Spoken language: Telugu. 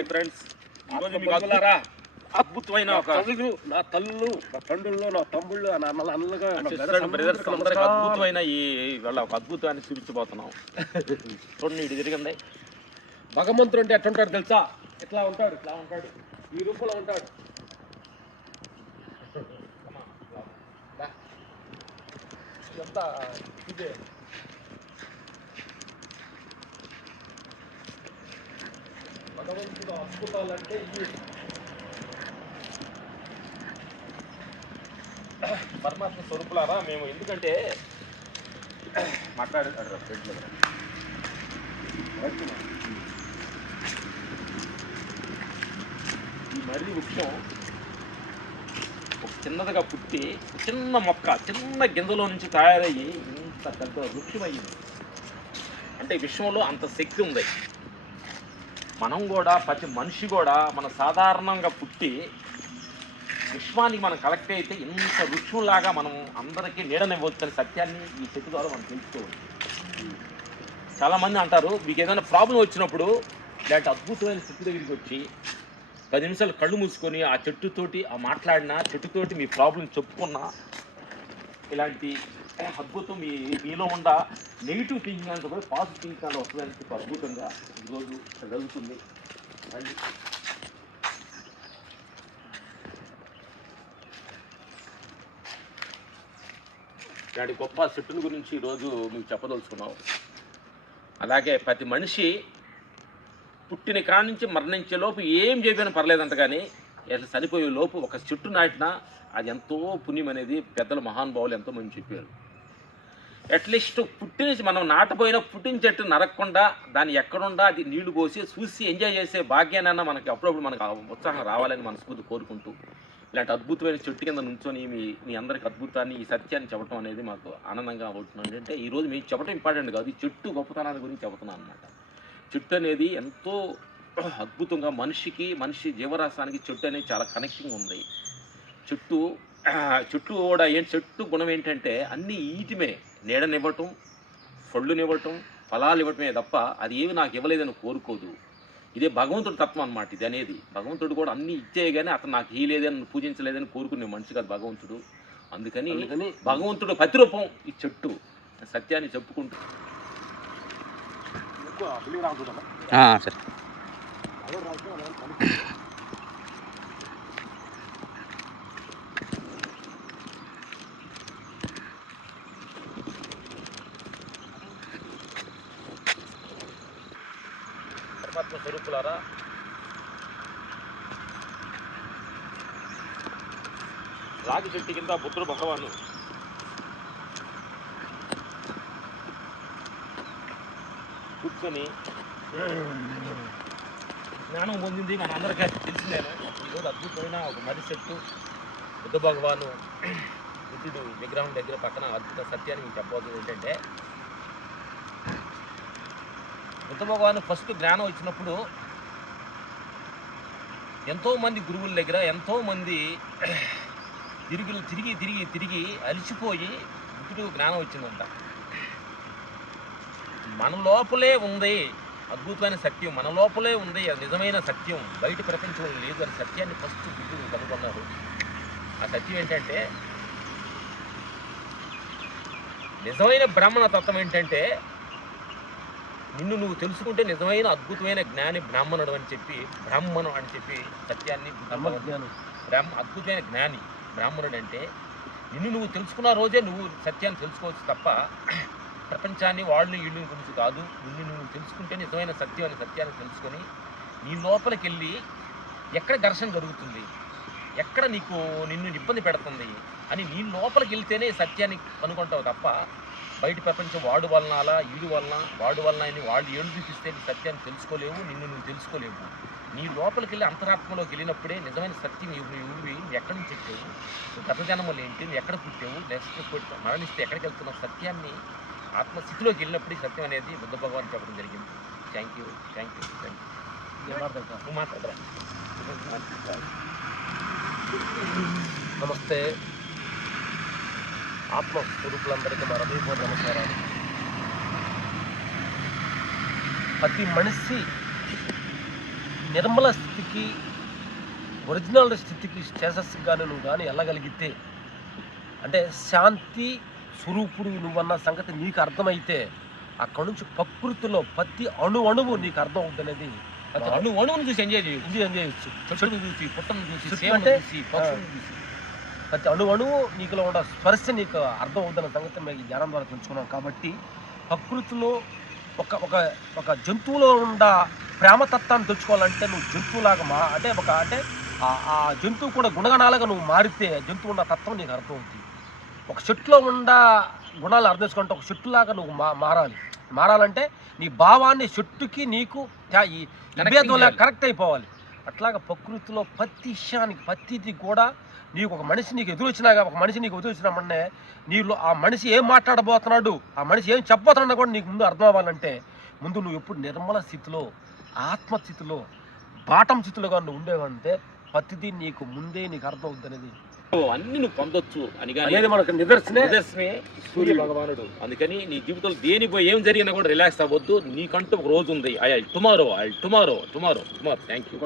హాయ్ ఫ్రెండ్స్, ఈరోజు మీకు అద్భుతమైన ఒక నా తల్లు నా తండ్రుల్లో నా తమ్ముళ్ళు అన్నలుగా బ్రదర్స్ అందరికి అద్భుతమైన ఈ వాళ్ళ ఒక అద్భుతాన్ని చూపించబోతున్నాం. చూడండి, ఇటు తిరగండి. భగవంతుడు అంటే ఎట్లుంటాడు తెలుసా? ఇట్లా ఉంటాడు, ఇట్లా ఉంటాడు, ఈ రూపంలో ఉంటాడు. ఎంత ఇదే భగవంతుడు అద్భుతాలంటే ఇవి. పరమాత్మ స్వరూపులారా మేము, ఎందుకంటే మాట్లాడారు ఫ్రెండ్లు ఈ మర్రి వృక్షం ఒక చిన్నదిగా పుట్టి చిన్న మొక్క చిన్న గింజలో నుంచి తయారయ్యి ఇంత పెద్ద వృక్షం అయ్యింది. అంటే విశ్వంలో అంత శక్తి ఉంది. మనం కూడా, ప్రతి మనిషి కూడా మన సాధారణంగా పుట్టి విశ్వానికి మనం కలెక్ట్ అయితే ఇంత వృక్షంలాగా మనం అందరికీ నీడనివ్వచ్చని సత్యాన్ని ఈ చెట్టు ద్వారా మనం తెలుసుకోవచ్చు. చాలామంది అంటారు, మీకు ఏదైనా ప్రాబ్లం వచ్చినప్పుడు ఇలాంటి అద్భుతమైన చెట్టు దగ్గరికి వచ్చి 10 నిమిషాలు కళ్ళు మూసుకొని ఆ చెట్టుతోటి ఆ మాట్లాడినా, చెట్టుతోటి మీ ప్రాబ్లం చెప్పుకున్నా, ఇలాంటి అద్భుతం మీలో ఉన్న నెగిటివ్ థింకింగ్ అంటే కూడా పాజిటివ్ థింకింగ్ అంటే వస్తుందని చెప్పి అద్భుతంగా ఈరోజు జరుగుతుంది. అండి ఇలాంటి గొప్ప చెట్టుల గురించి ఈరోజు మీకు చెప్పదలుచుకున్నాం. అలాగే ప్రతి మనిషి పుట్టిన కాడి నుంచి మరణించే లోపు ఏం చెప్పినా పర్లేదంట, కానీ అసలు చనిపోయే లోపు ఒక చెట్టు నాటినా అది ఎంతో పుణ్యం అనేది పెద్దల మహానుభావులు ఎంతోమంది చెప్పారు. అట్లీస్ట్ పుట్టిన మనం నాటపోయినా పుట్టిన చెట్టు నరకకుండా దాన్ని ఎక్కడుండా అది నీళ్లు పోసి చూసి ఎంజాయ్ చేసే భాగ్యానైనా మనకి అప్పుడప్పుడు మనకు ఉత్సాహం రావాలని మనస్ఫూర్తి కోరుకుంటూ ఇలాంటి అద్భుతమైన చెట్టు కింద నుంచొని మీ అందరికి అద్భుతాన్ని, ఈ సత్యాన్ని చెప్పడం అనేది మాకు ఆనందంగా అవుతుంది. అంటే ఈరోజు మీకు చెప్పడం ఇంపార్టెంట్ కాదు, ఈ చెట్టు గొప్పతనాన్ని గురించి చెబుతున్నాను అనమాట. చెట్టు అనేది ఎంతో అద్భుతంగా మనిషి జీవరాశానికి చెట్టు అనేది చాలా కనెక్టింగ్ ఉంది. చెట్టు కూడా చెట్టు గుణం ఏంటంటే అన్నీ ఈటిమే, నీడనివ్వటం, పళ్ళునివ్వటం, ఫలాలు ఇవ్వటమే తప్ప అది ఏమి నాకు ఇవ్వలేదని కోరుకోదు. ఇదే భగవంతుడి తత్వం అనమాట. ఇది అనేది భగవంతుడు కూడా అన్నీ ఇచ్చే కానీ అతను నాకు ఇయ్యలేదని పూజించలేదని కోరుకునే మనిషి కాదు భగవంతుడు. అందుకని భగవంతుడు ప్రతిరూపం ఈ చెట్టు. సత్యాన్ని చెప్పుకుంటూ సరే పరమాత్మ స్వరూపులారా, రాగి చెట్టు కింద బుద్ధుడు భగవాను కూర్చొని జ్ఞానం పొందింది మన అందరికీ తెలిసిందేను. ఈరోజు అద్భుతమైన ఒక మర్రి చెట్టు, బుద్ధ భగవాను బుద్ధుడు విగ్రహం దగ్గర పక్కన అద్భుత సత్యాన్ని మీకు చెప్పవలసింది ఏంటంటే, బుద్ధ భగవాను ఫస్ట్ జ్ఞానం వచ్చినప్పుడు ఎంతోమంది గురువుల దగ్గర ఎంతోమంది తిరిగి అలిసిపోయి బుద్ధుడు జ్ఞానం వచ్చిందంట. మన లోపలే ఉంది అద్భుతమైన సత్యం, మన లోపలే ఉంది నిజమైన సత్యం, బయట ప్రపంచంలో లేదు అని సత్యాన్ని ఫస్ట్ బుద్ధుడు కనుగొన్నారు. ఆ సత్యం ఏంటంటే, నిజమైన బ్రాహ్మణ తత్వం ఏంటంటే, నిన్ను నువ్వు తెలుసుకుంటే నిజమైన అద్భుతమైన జ్ఞాని బ్రాహ్మణుడు అని చెప్పి సత్యాన్ని అద్భుతమైన జ్ఞాని బ్రాహ్మణుడు అంటే, నిన్ను నువ్వు తెలుసుకున్న రోజే నువ్వు సత్యాన్ని తెలుసుకోవచ్చు తప్ప ప్రపంచాన్ని వాళ్ళని వీళ్ళని గురించి కాదు. నిన్ను నువ్వు తెలుసుకుంటే నిజమైన సత్యం అని సత్యాన్ని తెలుసుకొని నీ లోపలికి వెళ్ళి ఎక్కడ ఘర్షణ జరుగుతుంది, ఎక్కడ నిన్ను ఇబ్బంది పెడుతుంది అని నీ లోపలికి వెళ్తేనే సత్యాన్ని కనుగొంటావు తప్ప బయట ప్రపంచం వాడు వలన వాడు వలన అని వాళ్ళు ఏడు చూపిస్తే నీ సత్యాన్ని తెలుసుకోలేవు, నిన్ను నువ్వు తెలుసుకోలేవు. నీ లోపలికి వెళ్ళి అంతరాత్మలోకి వెళ్ళినప్పుడే నిజమైన సత్యం నువ్వు ఎక్కడి నుంచి వచ్చావు, నువ్వు గత జన్మలు ఏంటి, నువ్వు ఎక్కడ పుట్టావు, నెక్స్ట్ మరణిస్తే ఎక్కడికి వెళ్తున్నావు, సత్యాన్ని ఆత్మస్థితిలోకి వెళ్ళినప్పుడు ఈ సత్యం అనేది బుద్ధ భగవాన్ చెప్పడం జరిగింది. Thank you. నువ్వు మాట్లాడరా. నమస్తే ఆత్మస్వరూపులందరికీ మా హృదయపూర్వక నమస్కారాలు. ప్రతి మనిషి నిర్మల స్థితికి ఒరిజినల్ స్థితికి స్టేటస్కి కానీ నువ్వు కానీ వెళ్ళగలిగితే అంటే శాంతి స్వరూపుడు నువ్వన్న సంగతి నీకు అర్థమైతే అక్కడ నుంచి ప్రకృతిలో ప్రతి అణువు నీకు అర్థం అవుతుంది అనేది అణువును చూసి ఎంజాయ్ చేయొచ్చు. ఎంజాయ్ చేయొచ్చు. చెట్టును చూసి పుట్టను చూసి చెట్టు సేమను అంటే చూసి పక్షులను చూసి ప్రతి అణువు నీకులో ఉన్న స్పర్శ నీకు అర్థం అవుతున్న సంగతి మీకు జ్ఞానం ద్వారా తెలుసుకున్నాం. కాబట్టి ప్రకృతిలో ఒక ఒక ఒక జంతువులో ఉన్న ప్రేమతత్వాన్ని తెచ్చుకోవాలంటే నువ్వు జంతువులాగా అంటే ఆ జంతువు కూడా గుణగణాలుగా నువ్వు మారితే జంతువు ఉన్న తత్వం నీకు అర్థం అవుతుంది. ఒక చెట్టులో ఉన్న గుణాలు అర్థం చేసుకుంటే ఒక చెట్టులాగా నువ్వు మారాలంటే నీ భావాన్ని చెట్టుకి నీకు ఈ భేదంలా కరెక్ట్ అయిపోవాలి. అట్లాగా ప్రకృతిలో ప్రతి విషయానికి ప్రతిది కూడా నీకు ఒక మనిషి నీకు ఎదురొచ్చినామన్నే నీలో ఆ మనిషి ఏం మాట్లాడబోతున్నాడు, ఆ మనిషి ఏం చెప్పబోతున్నాడు కూడా నీకు ముందు అర్థం అవ్వాలంటే ముందు నువ్వు ఎప్పుడు నిర్మల స్థితిలో ఆత్మస్థితిలో బాటం స్థితిలో నువ్వు ఉండేవంటే ప్రతిదీ నీకు ముందే నీకు అర్థం అవుతుంది అనేది అన్ని నువ్వు పొందొచ్చు అని అనేది మనకు నిదర్శనే సూర్య భగవానుడు. అందుకని నీ జీవితంలో దేనిపై ఏం జరిగినా కూడా రిలాక్స్ అవ్వద్దు. నీకంటూ ఒక రోజు ఉంది. Tomorrow thank you.